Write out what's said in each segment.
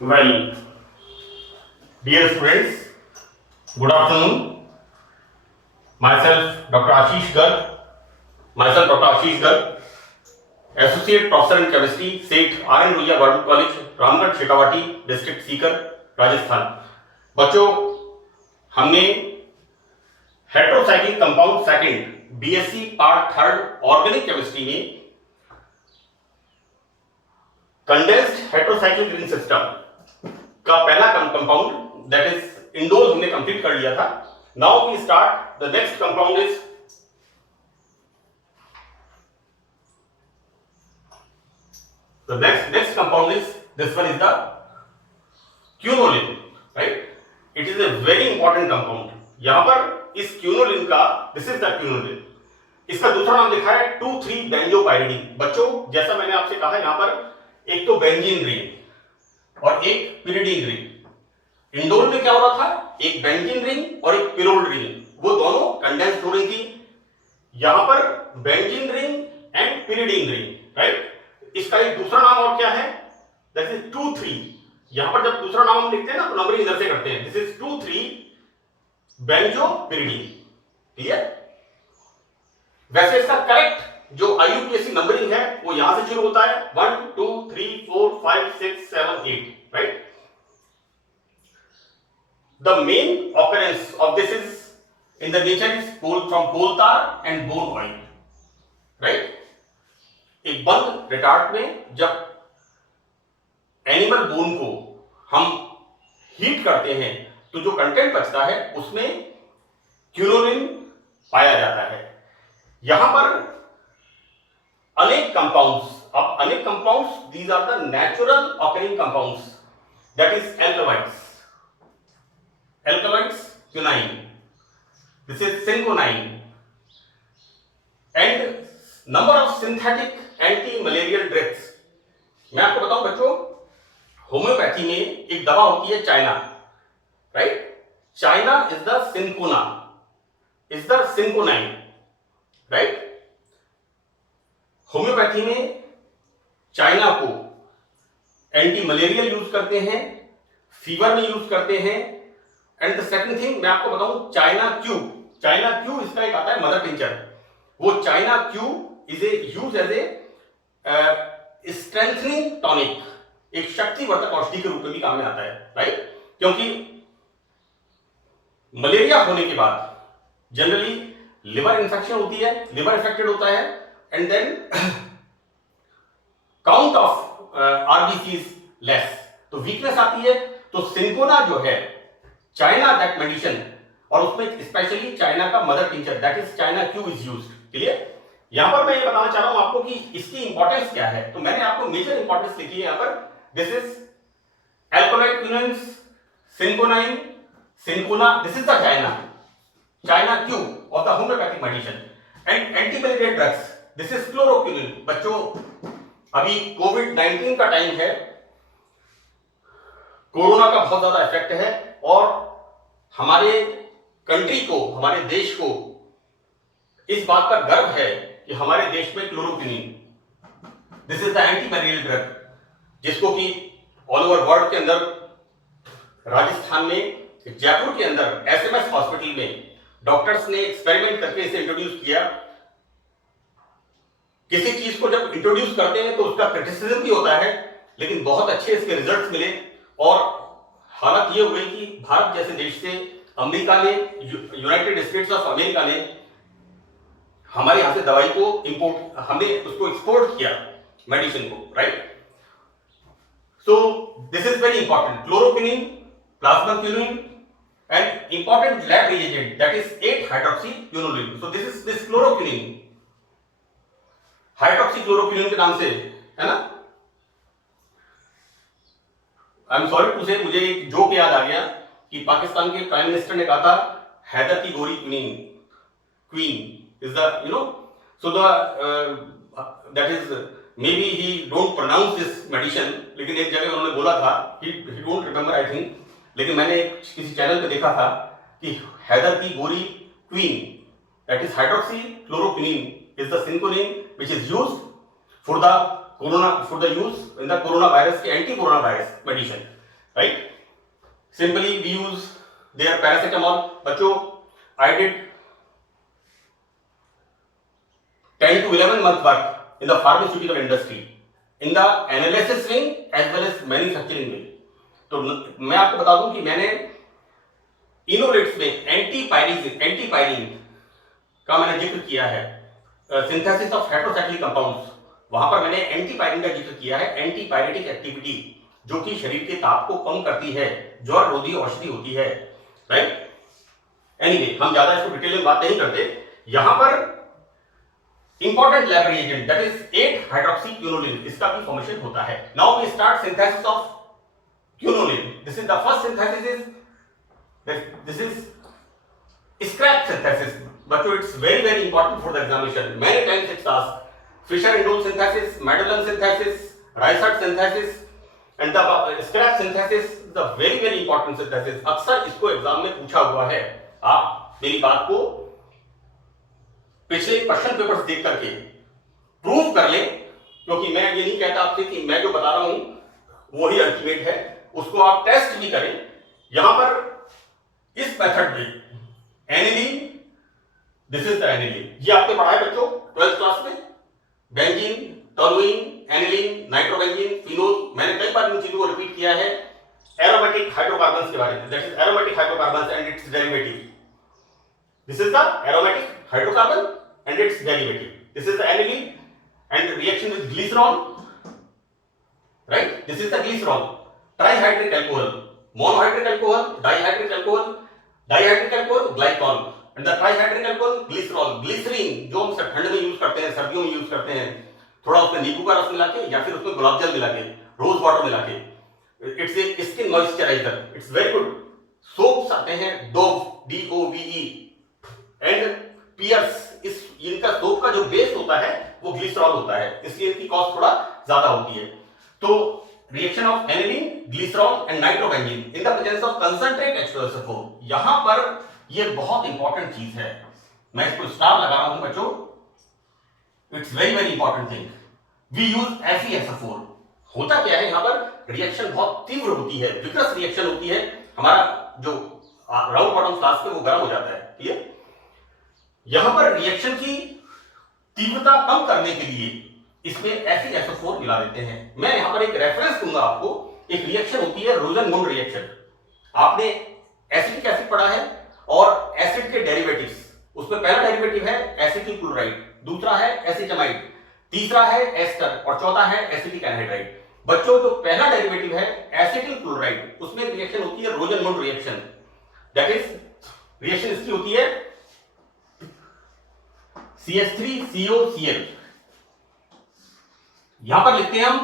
Well, dear students, good afternoon. Myself, Dr. Ashish Garg, Associate Professor in Chemistry, SET, R.N. Ruia Government College, Ramgarh Shekhawati, district Sikar, Rajasthan. बच्चों, हमने heterocyclic compound second BSc part third organic chemistry में condensed heterocyclic ring system का पहला compound that is indoles हमने complete कर लिया था। Now we start the next compound is the next compound is this one is the quinoline, right? It is a very important compound. यहां पर इस quinoline का this is the quinoline, इसका दूसरा नाम लिखा है 2,3 बेंजोपाइरिडीन। बच्चों, जैसा मैंने आपसे कहा यहां पर एक तो बेंजीन रिंग और एक पिरिडीन रिंग। इंडोल में क्या हो रहा था, एक बेंजीन रिंग और एक पिरोल रिंग, वो दोनों कंडेंस्ड हो रही थी। यहां पर benzene ring and pyridine ring, right? इसका एक दूसरा नाम और क्या है, दैट इज 2,3। यहां पर जब दूसरा नाम हम लिखते हैं ना तो नंबरिंग इधर से करते हैं। This is 2,3 बेंजोपिरिडीन। क्लियर? वैसे इसका करेक्ट जो आईयूपीएसी नंबरिंग है वो यहां से शुरू होता है 1 2 3 4 5 6 7 8, right? The main occurrence of this is in the nature is from coal tar and bone oil, right? एक बंद रिटार्ट में जब एनिमल बोन को हम हीट करते हैं तो जो कंटेंट बचता है उसमें क्यूनोलिन पाया जाता है। यहां पर अनेक कंपाउंड्स, अब अनेक compounds, these are the natural occurring compounds, that is alkaloids quinine, this is cinchonine and number of synthetic anti malarial drugs. मैं आपको बताऊं बच्चों, होम्योपैथी में एक दवा होती है China, right? China is the cinchona, is the cinchonine, right? Homeopathy में चाइना को एंटी मलेरियल यूज करते हैं, फीवर में यूज करते हैं। एंड द सेकंड थिंग मैं आपको बताऊं, चाइना क्यू इसका एक आता है मदर टिंचर। वो China Q is use as a strengthening tonic, एक शक्तिवर्धक औषधि के रूप में भी काम में आता है, राइट? क्योंकि मलेरिया होने के बाद जनरली लिवर इंफेक्शन होती है, लिवर इफेक्टेड होता है and then count of RBCs less, तो वीकनेस आती है। तो सिंकोना जो है चाइना दैट मेडिसिन, और उसमें स्पेशली चाइना का mother tincture that is China Q is used. Clear? यहां पर मैं ये बताना चाह रहा हूं आपको कि इसकी इंपॉर्टेंस क्या है। तो मैंने आपको मेजर इंपॉर्टेंस लिखी है यहां पर, this is alkaloid quinines, cinchonine, cinchona, this is the China Q of the homeopathic medicine and antimalarial drugs, this is chloroquine. बच्चों, अभी कोविड-19 का टाइम है, कोरोना का बहुत ज्यादा इफेक्ट है और हमारे कंट्री को, हमारे देश को इस बात पर गर्व है कि हमारे देश में chloroquine, this is the antimalarial drug, जिसको कि ऑल ओवर वर्ल्ड के अंदर, राजस्थान में, जयपुर के अंदर एसएमएस हॉस्पिटल में डॉक्टर्स ने एक्सपेरिमेंट करके इसे इंट्रोड्यूस किया। किसी चीज को जब इंट्रोड्यूस करते हैं तो उसका क्रिटिसिज्म भी होता है, लेकिन बहुत अच्छे इसके रिजल्ट्स मिले और हालत ये हुई कि भारत जैसे देश से अमेरिका ने, यूनाइटेड स्टेट्स ऑफ अमेरिका ने हमारे यहां से दवाई को इंपोर्ट, हमने उसको एक्सपोर्ट किया मेडिसिन को, right? So this is very important, chloroquine, plasma quinine and important lab reagent that is eight hydroxyquinoline. So this chloroquine, hydroxychloroquine के नाम से है ना। आई एम सॉरी टू से, मुझे एक जोक याद आ गया कि पाकिस्तान के प्राइम मिनिस्टर ने कहा था हैदर की गोरी queen is the, you know, so the that is maybe he don't pronounce this medicine, लेकिन एक जगह उन्होंने बोला था, he don't remember I think, लेकिन मैंने किसी चैनल पे देखा था कि हैदर की गोरी queen, that is hydroxychloroquine is the synconin which is used for the use in the coronavirus के anti corona virus medicine. right? Simply we use their paracetamol. बच्चों, I did 10 to 11 month work in the pharmaceutical industry, in the analysis wing as well as manufacturing wing. तो मैं आपको बता दूं कि मैंने innovates में एंटीपायरिन का मैंने जिक्र किया है, सिंथेसिस ऑफ हेटेरोसाइक्लिक कंपाउंड्स, वहां पर मैंने एंटीपायरिन का जिक्र किया है, एंटीपायरेटिक एक्टिविटी जो कि शरीर के ताप को कम करती है, ज्वर रोधी औषधि होती है, राइट? एनीवे, हम ज्यादा इसको डिटेल में बात नहीं करते। यहां पर important lab reagent that is 8 hydroxy quinoline, इसका भी फॉर्मेशन होता है। Now we start synthesis of quinoline. This is the first synthesis, this is scrap synthesis, but it's very important for the examination. Many times it's asked Fischer-Indol synthesis, Madelung synthesis, Reissert synthesis, and the scrap synthesis is the very important synthesis. अक्सर इसको exam में पूछा हुआ है। आप मेरी बात को पिछले क्वेश्चन पेपर्स देख करके प्रूव कर लें, क्योंकि मैं ये नहीं कहता आपसे कि मैं जो बता रहा हूं वही अल्टीमेट है, उसको आप टेस्ट भी करें। यहां पर इस मेथड में aniline, this is the aniline, ये आपने पढ़ा है बच्चों 12th क्लास में, benzene, toluene, aniline, nitrobenzene, phenol. मैंने कई बार इन चीजों को रिपीट किया है। एरोमेटिक हाइड्रोकार्बन्स के बारे में, that is aromatic hydrocarbons and its derivative. This is the aromatic hydrocarbon and its derivative. This is the aniline and reaction with glycerol, right? This is the glycerol, trihydric alcohol, monohydric alcohol, dihydric alcohol, glycol, and the trihydric alcohol glycerol, glycerine, जो हम ठंड में use करते हैं, सर्दियों में use करते हैं, थोड़ा उसमें नींबू का रस मिला के या फिर उसमें गुलाब जल मिला के, रोज वाटर मिला के। It's a skin moisturiser, it's very good. Soaps आते हैं, डोव, DOVE एंड पियर्स, इस इनका सोप का जो बेस होता है वो ग्लिसरॉल होता है, इसलिए इसकी कॉस्ट थोड़ा ज्यादा होती है। तो reaction of aniline, glycerol and nitrobenzene in the presence of concentrate H2SO4, यहां पर ये बहुत इंपॉर्टेंट चीज है, मैं इसको स्टार लगा रहा हूं बच्चों, it's very important thing. We use FeSO4। होता क्या है, यहां पर रिएक्शन बहुत तीव्र होती है, विग्रस रिएक्शन होती है, हमारा जो राउंड बॉटम फ्लास्क है वो गर्म हो जाता है, क्लियर? यहां पर रिएक्शन की तीव्रता कम करने के लिए इसमें FeSO4 मिला देते हैं। मैं यहां पर एक रेफरेंस दूंगा आपको, एक रिएक्शन होती है रोजन-मुंड रिएक्शन। आपने एसिटिक एसिड पढ़ा है और एसिड के डेरिवेटिव्स, उसमें पहला डेरिवेटिव है एसिटिल क्लोराइड, दूसरा है एसिटामाइड, तीसरा है एस्टर और चौथा है एसिटिक एनहाइड्राइड। बच्चों, जो पहला डेरिवेटिव है एसिटिल क्लोराइड, उसमें रिएक्शन होती है रोजन-मुंड रिएक्शन, दैट इज रिएक्शन इसकी होती है CH3COCl। यहां पर लिखते हैं हम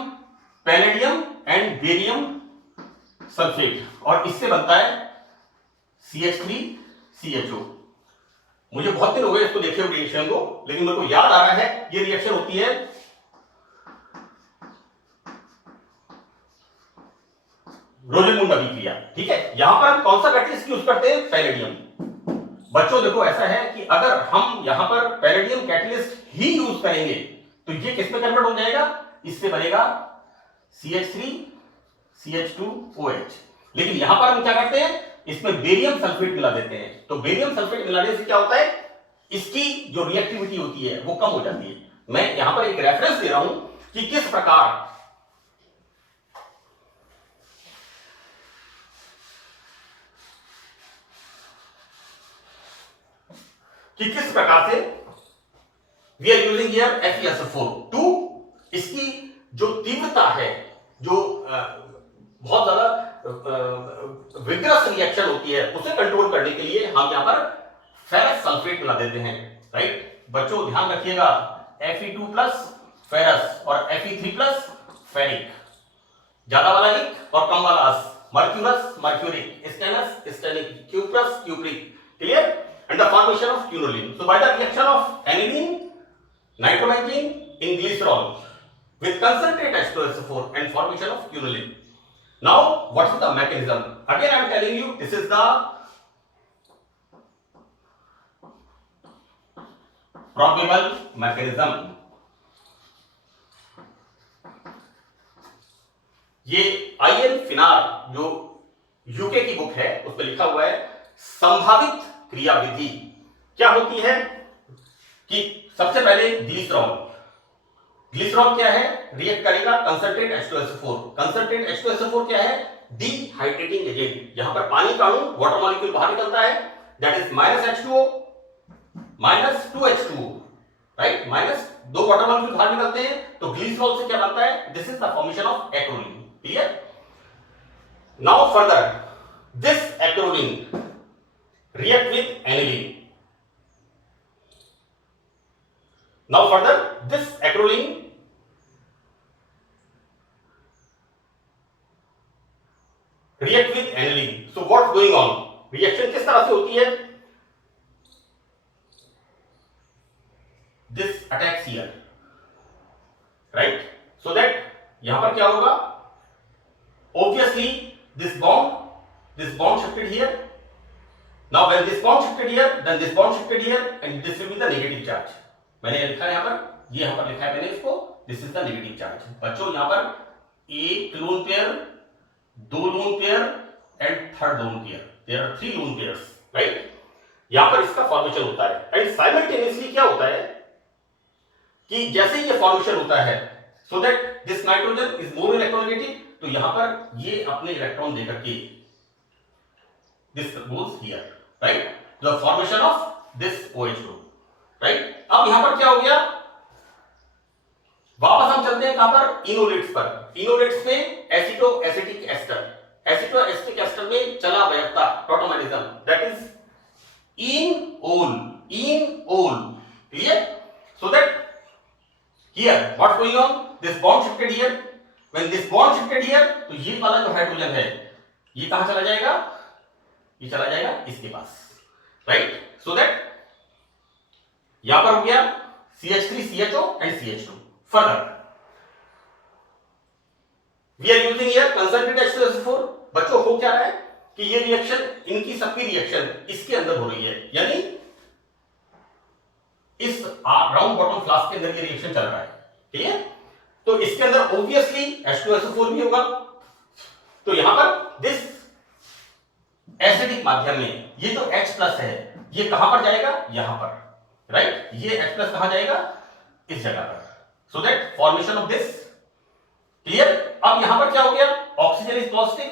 पैलेडियम एंड बेरियम सल्फेट और इससे बनता है CH3CHO। मुझे बहुत दिन हो गए इसको देखे हुए रिएक्शन को, लेकिन मेरे को याद आ रहा है ये रिएक्शन होती है रोजन-मुंड अभिक्रिया, ठीक है? यहां पर हम कौन सा कैटलिस्ट यूज करते हैं? पैलेडियम। बच्चों देखो, ऐसा है कि अगर हम यहां पर पैलेडियम कैटलिस्ट ही यूज करेंगे तो ये किस में कन्वर्ट हो जाएगा? इससे बनेगा CH3CH2OH। लेकिन यहां पर हम क्या करते हैं, इसमें बेरियम सल्फेट मिला देते हैं। तो बेरियम सल्फेट मिलाने से क्या होता है, इसकी जो रिएक्टिविटी होती है वो कम हो जाती है। मैं यहां पर एक रेफरेंस दे रहा हूं कि किस प्रकार से we are using here FeSO4 to, इसकी जो तीव्रता है, जो बहुत ज्यादा विग्रस रिएक्शन होती है, उसे कंट्रोल करने के लिए हम यहां पर फेरस सल्फेट मिला देते हैं, राइट? बच्चों ध्यान रखिएगा, Fe2+ फेरस और Fe3+ फेरिक, ज्यादा वाला इक और कम वाला अस, mercurous mercuric, stannous stannic, cuprous cupric, clear? And the formation of quinoline. So by the reaction of aniline, nitrobenzene in glycerol with concentrate H2SO4 and formation of quinoline. Now what is the mechanism? Again I am telling you, this is the probable mechanism. ये IN phenol जो UK की book है उस पर लिखा हुआ है संभावित क्रियाविधि क्या होती है कि सबसे पहले ग्लिसरॉल क्या है, रिएक्ट करेगा कंसंट्रेट H2SO4। कंसंट्रेट H2SO4 क्या है, डिहाइड्रेटिंग एजेंट। यहां पर पानी का अणु वाटर मॉलिक्यूल बाहर निकलता है, that is -H2O -2H2O, right, minus दो वाटर मॉलिक्यूल बाहर निकलते हैं, तो ग्लिसरॉल से क्या बनता है, this is the formation of acrolein. Clear? Now further this acrolein react with aniline. Now further this acrolein react with aniline. So what's going on? Reaction किस तरह से होती है? This attacks here, right? So that यहां पर क्या होगा? Obviously this bond shifted here. Now when this bond shifted here, then this bond shifted here, and this will be the negative charge. मैंने लिखा है यहां पर, ये यहां पर लिखा है मैंने इसको, this is the negative charge. बच्चों यहां पर एक लोन पेयर, दो lone pair and third lone pair, there are 3 lone pairs, right? यहां पर इसका फॉर्मेशन होता है एंड साइमल्टेनियसली क्या होता है कि जैसे ये फॉर्मेशन होता है, so that this nitrogen is more electronegative, तो यहां पर ये अपने इलेक्ट्रॉन देकर के this goes here, right? The formation of this OH group, right? अब यहां पर क्या हो गया, वापस हम चलते हैं कहां पर, इनोलेट्स पर। इनोलेट्स में एसिटो एसिटिक एस्टर में चला वयस्कता टॉटोमेरिज्म, दैट इज इन ओल। Clear? So that here what's going on, this bond shifted here, when this bond shifted here, तो ये वाला जो हाइड्रोजन है ये कहां चला जाएगा, ये चला जाएगा इसके पास, राइट? सो दैट यहां पर हो गया CH3 CHO and CH2। Further we are using here concentrate H2SO4। बच्चों हो क्या रहा है कि ये रिएक्शन, इनकी सबकी रिएक्शन इसके अंदर हो रही है, यानी इस राउंड बॉटम फ्लास्क के अंदर ये रिएक्शन चल रहा है। ठीक है? तो इसके अंदर ऑब्वियसली H2SO4 भी होगा, तो यहां पर दिस एसिडिक माध्यम में ये जो H प्लस है ये कहां पर जाएगा, यहां पर, राइट? ये H प्लस कहां जाएगा, इस जगह पर, so that formation of this. Clear? अब यहां पर क्या हो गया, ऑक्सीजन इज पॉजिटिव,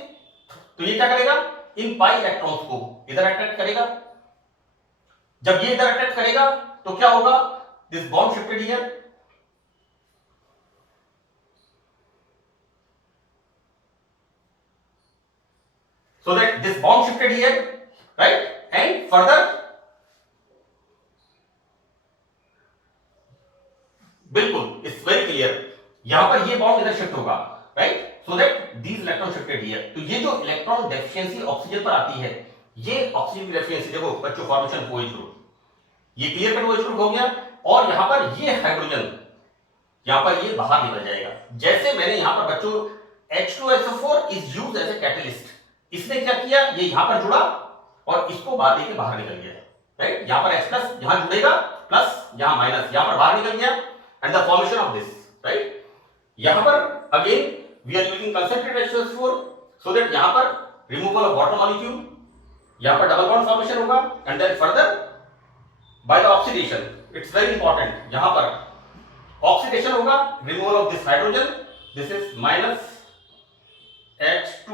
तो ये क्या करेगा, इन पाई इलेक्ट्रॉन्स को इधर अट्रैक्ट करेगा। जब ये इधर अट्रैक्ट करेगा तो क्या होगा, this bond shifted here, so that this bond shifted here, right? And further बिल्कुल इट्स वेरी क्लियर, यहां पर ये बॉन्ड इधर शिफ्ट होगा, right? So that these electron shifted here. तो ये जो इलेक्ट्रॉन डेफिशिएंसी ऑक्सीजन पर आती है, ये ऑक्सीजन की डेफिशिएंसी, देखो बच्चों फॉर्मेशन OH ग्रुप, ये क्लियर कट OH ग्रुप हो गया, और यहां पर ये हाइड्रोजन यहां पर ये बाहर निकल जाएगा। जैसे मैंने यहां पर बच्चों H2SO4 is used as a catalyst, इसने क्या किया, ये यहां पर जुड़ा और इसको बाहर लेके बाहर निकल गया, राइट? यहां पर H प्लस यहां जुड़ेगा, प्लस यहां माइनस, यहां पर बाहर निकल गया, and the formation of this, right? यहां पर again we are using concentrated H2SO4, so that यहां पर रिमूवल ऑफ वाटर मॉलिक्यूल, यहां पर डबल बॉन्ड फॉर्मेशन होगा, and then further by the oxidation, it's very important, यहां पर ऑक्सीडेशन होगा, removal of this hydrogen, this is -H2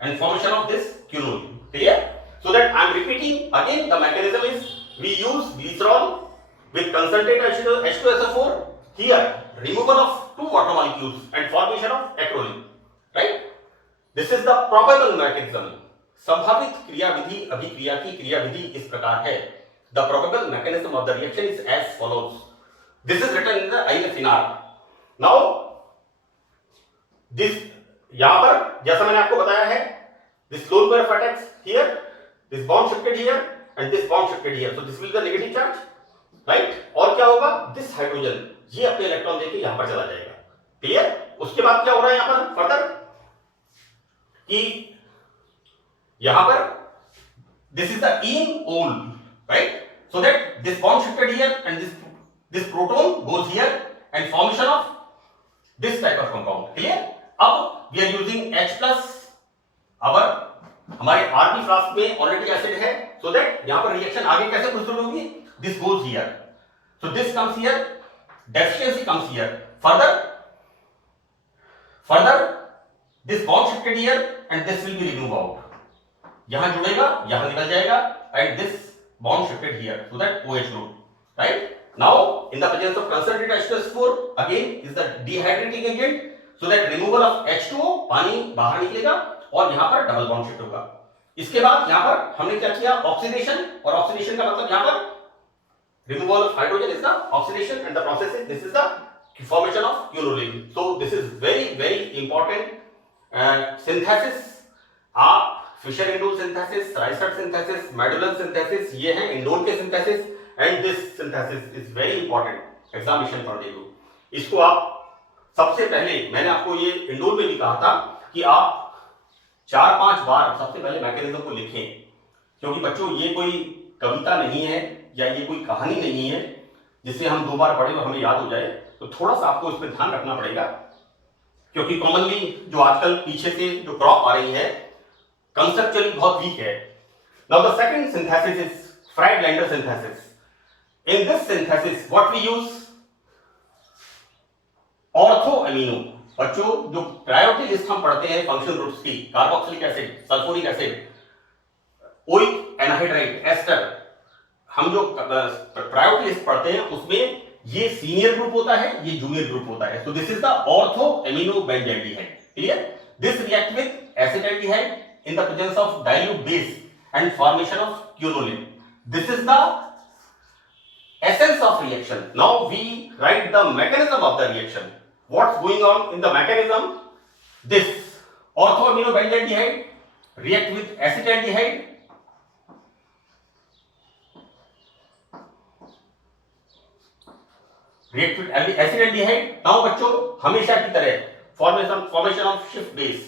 and formation of this quinone. Clear? So that I am repeating again, the mechanism is we use glycerol with concentrated H2SO4, here removal of 2 water molecules and formation of acrolein, right? This is the probable mechanism. संभावित क्रियाविधि, अभिक्रिया की क्रियाविधि इस प्रकार है। The probable mechanism of the reaction is as follows. This is written in the INFR. Now this यहां पर जैसा मैंने आपको बताया है, this lone pair of attacks here, this bond shifted here and this bond shifted here, so this will be the negative charge, right? और क्या होगा, this hydrogen ये अपने इलेक्ट्रॉन देके यहां पर चला जाएगा। क्लियर? उसके बाद क्या हो रहा है यहां पर फर्दर कि यहां पर this is the in all, right? So that this bond shifted here and this proton goes here and formation of this type of compound. Clear? अब we are using H plus flask में already acid है, सो that यहां पर reaction आगे कैसे proceed होगी, this goes here, so this comes here, deficiency comes here, further this bond shifted here and this will be remove out, यहां जुड़ेगा, यहां निकल जाएगा, and this bond shifted here so that OH group, right? Now in the presence of concentrated H2SO4 again is the dehydrating agent, so that removal of H2O, पानी बाहर निकलेगा और यहाँ पर डबल बॉन्ड शिफ्ट होगा। इसके बाद यहाँ पर हमने क्या किया, ऑक्सीडेशन, और ऑक्सीडेशन का मतलब यहाँ पर removal of hydrogen is the oxidation and the process is this is the formation of quinoline. So this is very very important synthesis. आप Fischer indole synthesis, Reissert synthesis, Madelung synthesis, ये हैं indole के synthesis, and this synthesis is very important examination for you. इसको आप सबसे पहले, मैंने आपको ये इंडोल में भी कहा था कि आप 4-5 बार सबसे पहले मैकेनिज्म को लिखें, क्योंकि बच्चों ये कोई कविता नहीं है या ये कोई कहानी नहीं है जिसे हम 2 बार पढ़े और हमें याद हो जाए, तो थोड़ा सा आपको इसमें ध्यान रखना पड़ेगा, क्योंकि कॉमनली जो आजकल पीछे से जो क्रॉप आ रही है conceptually बहुत वीक है। Now the second synthesis is Frey-Blender synthesis. In this synthesis, what we use orthoamino। बच्चों जो प्रायोरिटी लिस्ट हम पढ़ते हैं फंक्शनल ग्रुप्स की, carboxylic acid, sulphuric acid, oic anhydride, ester, हम जो प्रायोरिटी लिस्ट पढ़ते हैं उसमें ये सीनियर ग्रुप होता है, ये जूनियर ग्रुप होता है। So this is the orthoamino benzaldehyde. Clear? This react with acetaldehyde in the presence of dilute base and formation of quinoline. This is the essence of reaction. Now we write the mechanism of the reaction. What's going on in the mechanism? This orthoamino benzaldehyde react with acetaldehyde, react with acetaldehyde. Now बच्चों हमेशा की तरह formation of shift base,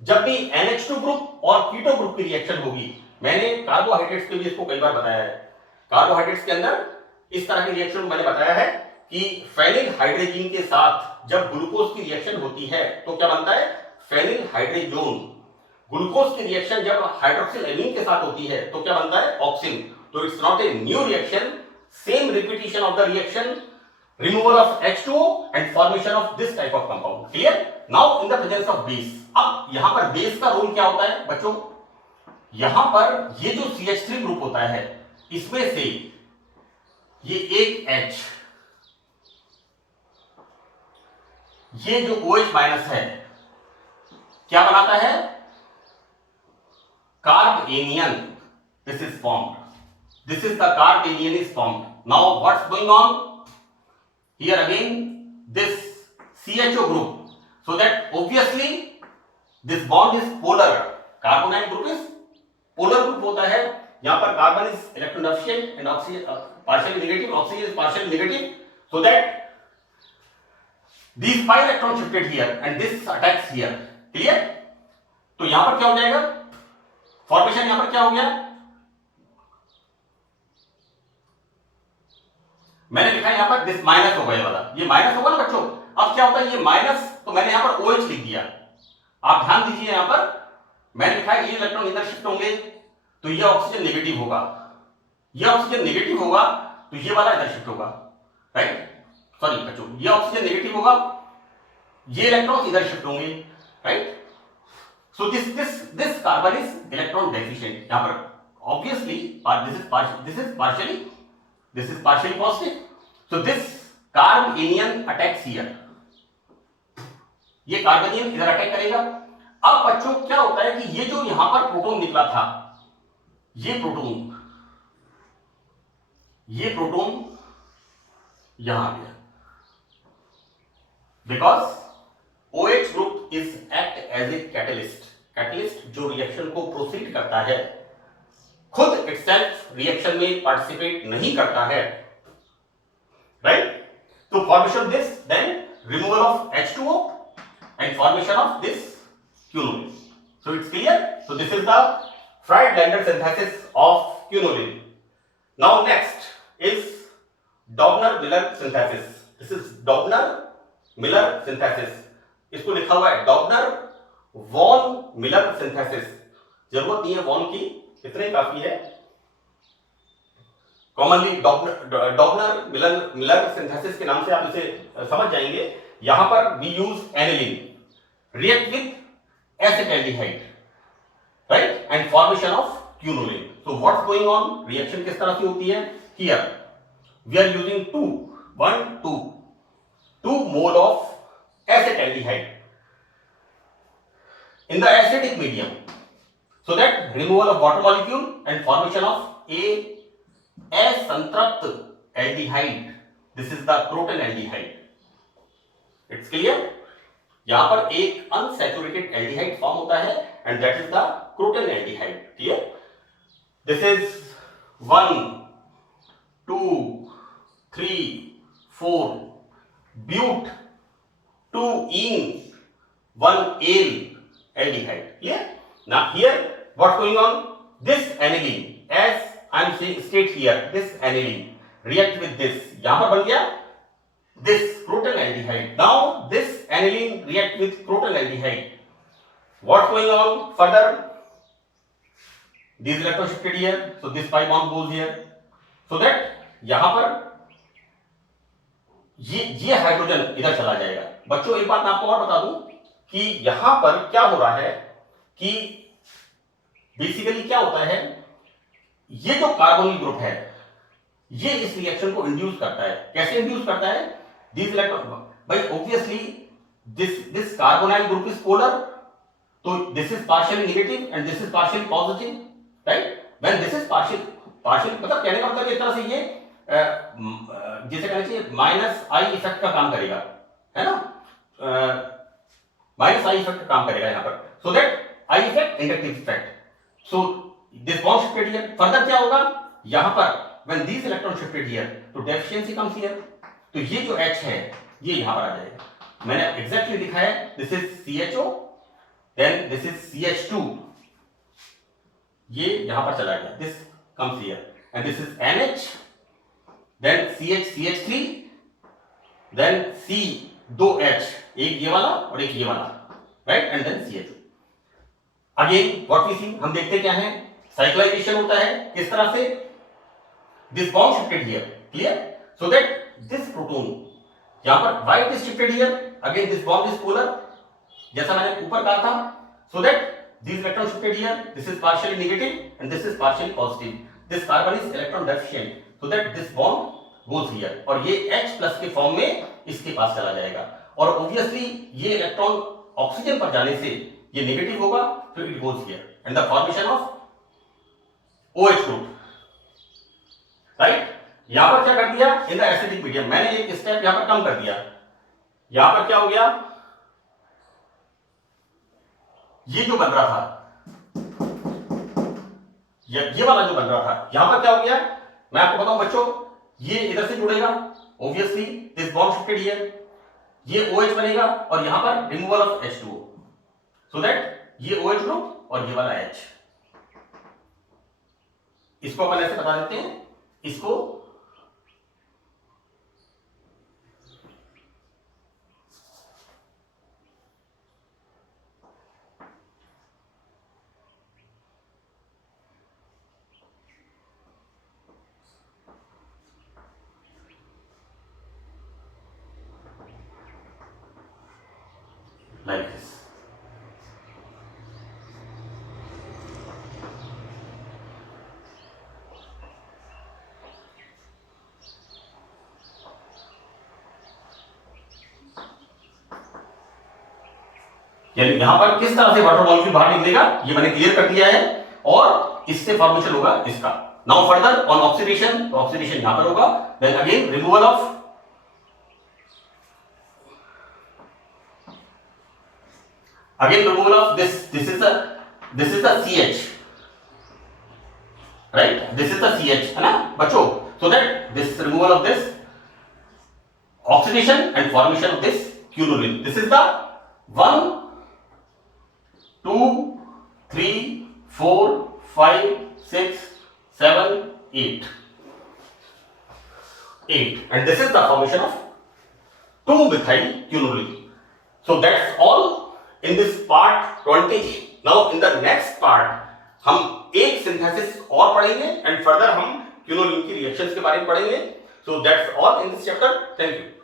जब भी NH2 group और keto group की reaction होगी, मैंने कार्बोहाइड्रेट्स के भी इसको कई बार बताया है, कार्बोहाइड्रेट्स के अंदर इस तरह की रिएक्शन मैंने बताया है कि फेनिल हाइड्रोजन के साथ जब ग्लूकोज की रिएक्शन होती है तो क्या बनता है, फेनिल हाइड्रोजोन। ग्लूकोज की रिएक्शन जब हाइड्रोक्सिल एमीन के साथ होती है तो क्या बनता है, ऑक्सिन। तो it's not a new reaction, same repetition of the reaction, removal of H2O and formation of this type of compound. Clear? Now in the presence of base, अब यहां पर बेस का रोल क्या होता है बच्चों, यहां पर ये जो CH3 ग्रुप होता है इसमें से ये एक H, ये जो OH माइनस है क्या बनाता है, carb anion. This is formed, this is the carb anion is formed. Now what's going on here again, this CHO group, so that obviously this bond is polar, carbonyl group is polar group होता है, यहाँ पर carbon is electron deficient and oxygen partially negative, oxygen is partially negative, so that these 5 electrons shifted here and this attacks here. Clear? तो यहाँ पर क्या हो जाएगा, फॉर्मेशन यहाँ पर क्या हो गया, मैंने लिखा है यहाँ पर दिस माइनस होगा, ये वाला ये माइनस होगा ना बच्चों। अब क्या होता है, ये माइनस, तो मैंने यहाँ पर OH लिख दिया। आप ध्यान दीजिए, यहाँ पर मैंने लिखा है ये इलेक्ट्रॉन इधर शिफ्ट होंगे तो ये ऑक्सीजन नेगेटिव होगा, ये ऑक्सीजन नेगेटिव होगा तो ये वाला इधर शिफ्ट होगा, राइट। सॉरी बच्चों, ये ऑक्सीजन नेगेटिव होगा, ये इलेक्ट्रॉन इधर शिफ्ट होंगे, right. So this carbon is electron deficient. यहाँ पर obviously this is partially positive, so this carbanion attacks here, ये कार्बनियन इधर अटैक करेगा। अब बच्चों क्या होता है कि ये जो यहां पर प्रोटॉन निकला था, ये प्रोटॉन यहां आ गया, because OH group is act as a catalyst जो रिएक्शन को प्रोसीड करता है, खुद इटसेल्फ रिएक्शन में पार्टिसिपेट नहीं करता है, राइट। तो formation this, then removal of H2O and formation of this quinoline. So it's clear. So this is the Frey-Blender synthesis of quinoline. Now next is Dobner-Miller synthesis. This is Dobner-Miller synthesis. इसको लिखा हुआ है Dobner-Von-Miller synthesis. जरूरत नहीं है von की, इतना ही काफी है। कॉमनली डॉगनर मिलर सिंथेसिस के नाम से आप इसे समझ जाएंगे। यहां पर we use aniline react with acetaldehyde, right, and formation of quinoline. So what's going on, reaction किस तरह से होती है? Here we are using 2 mole of acetaldehyde in the acidic medium, so that removal of water molecule and formation of a असंतृप्त aldehyde. This is the croton aldehyde. It's clear? यहां पर एक unsaturated aldehyde form होता है and that is the croton aldehyde. Clear? This is 1 2 3 4 but 2-ene 1-ale aldehyde. Clear? Now here what's going on? This aniline, as I am saying state here, this aniline react with this. यहाँ पर बन गया this croton aldehyde. Now this aniline react with croton aldehyde. What's going on further? These electron shifted here, so this pi bond goes here, so that यहाँ पर ये hydrogen इधर चला जाएगा। बच्चों एक बात मैं आपको और बता दूं कि यहां पर क्या हो रहा है कि बेसिकली क्या होता है, ये जो कार्बोनिल ग्रुप है ये इस रिएक्शन को इंड्यूस करता है। कैसे इंड्यूस करता है? दिस इलेक्ट्रॉन, भाई obviously this carbonyl group is polar, तो this is partially negative and this is partially positive, right. When this is partial मतलब कहने का मतलब इस तरह से ये जैसे कहना चाहिए माइनस आई इफेक्ट का काम करेगा, है ना, माइनस आई इफेक्ट काम करेगा यहां पर, so that I effect inductive effect. So this bond shifted here, further क्या होगा यहां पर when this electron shifted here तो डेफिशिएंसी कम्स हियर, तो ये जो H है ये यहां पर आ जाएगा। मैंने एग्जैक्टली दिखाया, this is CHO then this is CH2, ये यहां पर चला गया, this comes here and this is NH then CH3 then C, 2H, एक ये वाला और एक ये वाला, right, and then CH2। Again what we see, हम देखते क्या है, साइक्लाइजेशन होता है किस तरह से, this bond shifted here, clear, so that this proton यहां पर why it is shifted here, again this bond is polar, जैसा मैंने ऊपर कहा था, so that this electron shifted here, this is partially negative and this is partially positive, this carbon is electron deficient, so that this bond goes here और ये H+ के form में इसके पास चला जाएगा और ऑब्वियसली ये इलेक्ट्रॉन ऑक्सीजन पर जाने से ये नेगेटिव होगा, तो it goes here and the formation of OH group, right. यहां पर क्या कर दिया इन द एसिडिक मीडियम, मैंने एक स्टेप यहां पर कम कर दिया, यहां पर क्या हो गया, ये जो बन रहा था, ये वाला जो बन रहा था, यहां पर क्या हो गया, मैं आपको बताऊं बच्चों, ये इधर से जुड़ेगा, obviously this bond shifted here, ये OH बनेगा और यहां पर removal of H2O, so that ये OH ग्रुप और ये वाला H, इसको अपन ऐसे बता देते हैं, इसको like this. यानी यहां पर किस तरह से वाटर मॉलिक्यूल बाहर निकलेगा ये मैंने क्लियर कर दिया है और इससे फॉर्मेशन होगा इसका। नाउ फर्दर ऑन ऑक्सीडेशन, तो ऑक्सीडेशन यहां पर होगा, then again removal of this is the CH, right, this is the CH, है ना बच्चों, so that this removal of this oxidation and formation of this quinoline, this is the 1 2 3 4 5 6 7 8 and this is the formation of 2-methyl quinoline. So that's all in this part 20. Now in the next part हम एक synthesis और पढ़ेंगे and further हम quinoline की reactions के बारे में पढ़ेंगे. So that's all in this chapter. Thank you.